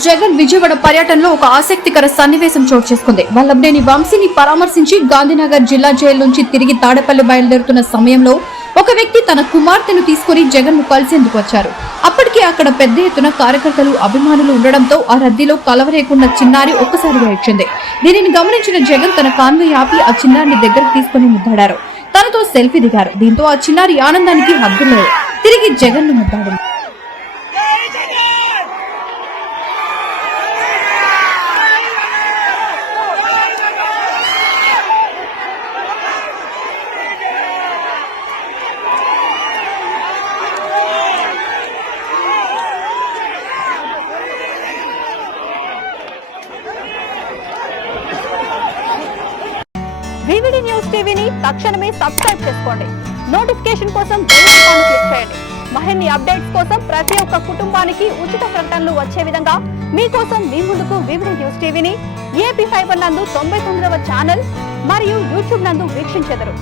YS Jagan Vijayawada పర్యటనలో ఒక ఆసక్తికర సన్నివేశం చోటు చేసుకుంది. వల్లభనేని వంశీని పరామర్శించి గాంధీనగర్ జిల్లా జైలు నుంచి తిరిగి తాడేపల్లి బయలుదేరుతున్న సమయంలో ఒక వ్యక్తి తన కుమార్తెను తీసుకుని జగన్ ను కలిసేందుకు వచ్చారు. అప్పటికే అక్కడ పెద్ద ఎత్తున కార్యకర్తలు, అభిమానులు ఉండడంతో ఆ రద్దీలో కలవరేకున్న చిన్నారి ఒక్కసారిగా ఇచ్చింది. దీనిని గమనించిన జగన్ తన కాన్వాయ్ ఆపి ఆ చిన్నారిని దగ్గరకు తీసుకుని ముద్దాడారు. తనతో సెల్ఫీ దిగారు. దీంతో ఆ చిన్నారి ఆనందానికి హద్దులేదు. తిరిగి జగన్ ను ముద్దాడింది. వివిడి న్యూస్ టీవీని తక్షణమే సబ్స్క్రైబ్ చేసుకోండి. నోటిఫికేషన్ కోసం బెల్ ఐకాన్ క్లిక్ చేయండి. మరిన్ని అప్డేట్స్ కోసం ప్రతి ఒక్క కుటుంబానికి ఉచిత ప్రకటనలు వచ్చే విధంగా మీకోసం మీ ముందుకు వివిడి న్యూస్ టీవీని ఏపీ ఫైబర్ నందు 99వ ఛానల్ మరియు యూట్యూబ్ నందు వీక్షించెదరు.